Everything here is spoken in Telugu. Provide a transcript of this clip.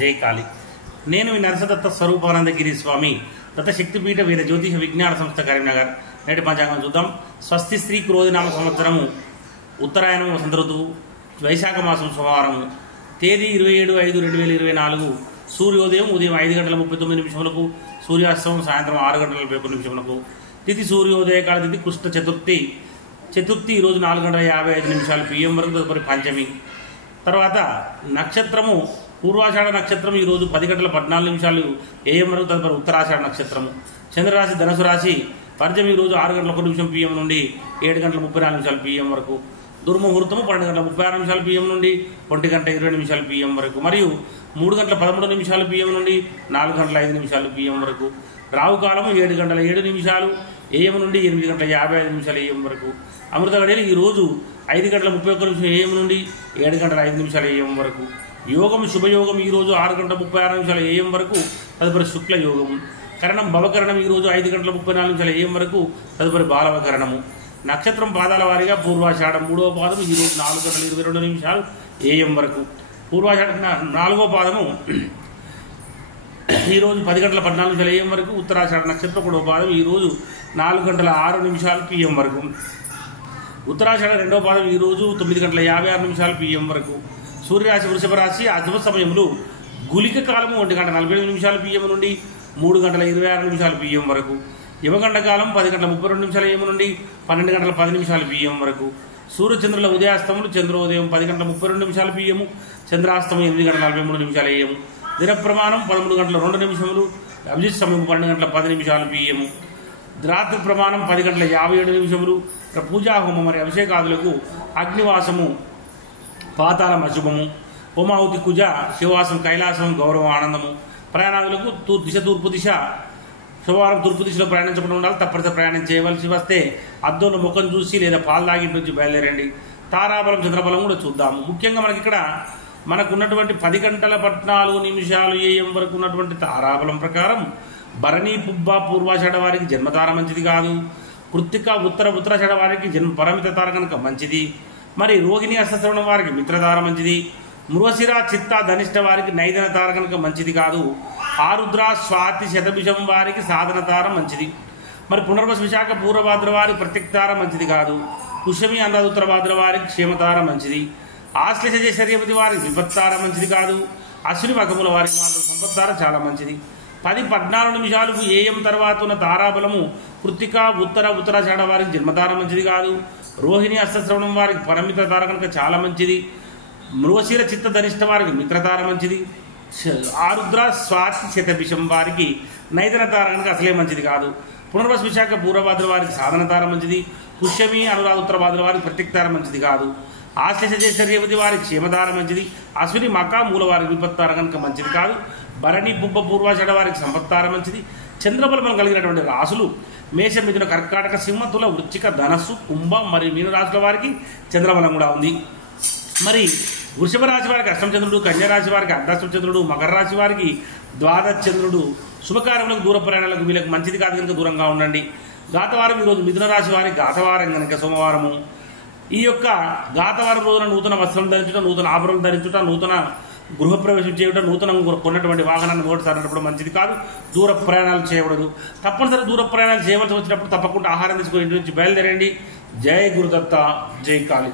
जय काली నేను మీ నరసదత్త స్వరూపానందగిరి స్వామి దత్త శక్తిపీఠ వీర జ్యోతిష విజ్ఞాన సంస్థ కరీంనగర్. నేటి పంచాంగం చూద్దాం. స్వస్తి స్త్రీ క్రోధినామ సంవత్సరము ఉత్తరాయణం వసంత ఋతువు వైశాఖ మాసం సోమవారము తేదీ 27/5/2024 సూర్యోదయం ఉదయం 5:39 సూర్యాస్తమం సాయంత్రం 6:41 తిథి సూర్యోదయ కాల తిథి కృష్ణ చతుర్థి ఈరోజు 4:55 PM వరకు. తదుపరి పంచమి. తర్వాత నక్షత్రము పూర్వాషాఢ నక్షత్రం ఈరోజు 10:14 AM వరకు. తదుపరి ఉత్తరాషాఢ నక్షత్రము. చంద్రరాశి ధనుసు రాశి వర్జం ఈరోజు 6:01 PM నుండి 7:34 PM వరకు. దుర్ముహూర్తము 12:36 PM నుండి 1:20 PM వరకు మరియు 3:13 PM నుండి 4:05 PM వరకు. రావుకాలము 7:07 AM నుండి 8:55 AM వరకు. అమృత గడియలు ఈరోజు 5:31 AM నుండి 7:05 AM వరకు. యోగం శుభయోగం ఈరోజు 6:36 AM వరకు. తదుపరి శుక్ల యోగము. కరణం భవకరణం ఈరోజు 5:34 AM వరకు. తదుపరి బాలవకరణము. నక్షత్రం పాదాల వారీగా పూర్వాషాఢం 3వ పాదము ఈరోజు 4:22 AM వరకు. పూర్వాషాఢ 4వ పాదము ఈరోజు 10:14 AM వరకు. ఉత్తరాషాఢ నక్షత్రం 1వ పాదం ఈరోజు 4:06 PM వరకు. ఉత్తరాషాఢ 2వ పాదం ఈరోజు 9:56 PM వరకు. సూర్యరాశి వృషభ రాశి అశుభ సమయములు గుళిక కాలము 1:47 PM నుండి 3:26 PM వరకు. యువగండ కాలం 10:32 AM నుండి 12:10 PM వరకు. సూర్యచంద్రుల ఉదయాస్తములు చంద్రోదయం 10:32 PM, చంద్రాస్తమం 8:43 AM. దిన ప్రమాణం 13:02, అభిజిత్ సమయం 12:10 PM. రాత్రి ప్రమాణం 10:57. పూజా హోమం మరియు అభిషేకాదులకు అగ్నివాసము పాతాళం అశుభము. హోమాహుతి కుజ శివాసం కైలాసం గౌరవం ఆనందము. ప్రయాణాదులకు తూర్పు దిశ శుభవారం తూర్పు దిశలో ప్రయాణించకుండా ఉండాలి. తప్పనిసరి ప్రయాణం చేయవలసి వస్తే అద్దంలో ముఖం చూసి లేదా పాలు తాగింటి నుంచి బయలుదేరండి. తారాబలం చంద్రబలం కూడా చూద్దాము. ముఖ్యంగా మనకి ఇక్కడ మనకున్నటువంటి 10:14 AM వరకు ఉన్నటువంటి తారాబలం ప్రకారం భరణి పుబ్బ పూర్వాషాఢ వారికి జన్మతార మంచిది కాదు. కృత్తిక ఉత్తరాషాఢ వారికి పరమిత తార కనుక మంచిది. మరి రోహిణి అష్టశ్రవణం వారికి మిత్రతార మంచిది. మృగశిర చిత్త ధనిష్ట వారికి నైదన తార కనుక మంచిది కాదు. ఆరుద్ర స్వాతి శతభిషం వారికి సాధన తార మంచిది. మరి పునర్వసు విశాఖ పూర్వభాద్ర వారికి ప్రత్యక్తార మంచిది కాదు. పుష్యమి అనురాధ ఉత్తరభాద్ర వారికి క్షేమతార మంచిది. ఆశ్లేష శర్యపతి వారికి విపత్తార మంచిది కాదు. అశ్విని మకముల వారికి మాత్రం సంపత్తార చాలా మంచిది. 10:14 AM తర్వాత ఉన్న తారాబలము కృత్తిక ఉత్తరాషాఢ వారికి జన్మతార మంచిది కాదు. రోహిణి అష్టశ్రవణం వారికి పరమిత తార కనుక చాలా మంచిది. మృగశిర చిత్త ధనిష్ట వారికి మిత్రతార మంచిది. ఆరుద్ర స్వాతి శతభిషం వారికి నైదన తార కనుక అసలే మంచిది కాదు. పునర్వసు విశాఖ పూర్వభాద్ర వారికి సాధన తార మంచిది. పుష్యమి అనురాధ ఉత్తరభాద్ర వారికి ప్రత్యక్తార మంచిది కాదు. ఆశ్లేష శర్యవతి వారికి క్షేమతార మంచిది. అశ్విని మక మూల వారికి విపత్తార కనుక మంచిది కాదు. భరణి పుబ్బ పూర్వాషాఢ వారికి సంపత్తార మంచిది. చంద్రబలం కలిగినటువంటి రాసులు మేష మిథున కర్కాటక సింహ తుల వృశ్చిక ధనస్సు కుంభ మరియు మీన రాశుల వారికి చంద్రబలం కూడా ఉంది. మరి వృషభ రాశి వారికి అష్టమ చంద్రుడు, కన్యారాశి వారికి అర్ధాష్టమ చంద్రుడు, మకర రాశి వారికి ద్వాదశ చంద్రుడు. శుభకార్యములకు దూర ప్రయాణాలకు వీళ్ళకి మంచిది కాదు కనుక దూరంగా ఉండండి. గాతవారం ఈరోజు మిథున రాశి వారికి గాతవారం కనుక సోమవారము. ఈ యొక్క గాతవారం రోజున నూతన వస్త్రం ధరించుట, నూతన ఆభరణం ధరించుట, నూతన గృహప్రవేశం చేయడం, నూతన కొన్నటువంటి వాహనాన్ని ఓడిసారినప్పుడు మంచిది కాదు. దూర ప్రయాణాలు చేయకూడదు. తప్పనిసరి దూర ప్రయాణాలు చేయవలసి వచ్చినప్పుడు తప్పకుండా ఆహారం తీసుకొని ఇంటి నుంచి బయలుదేరండి. జై గురుదత్త, జై కాళీ.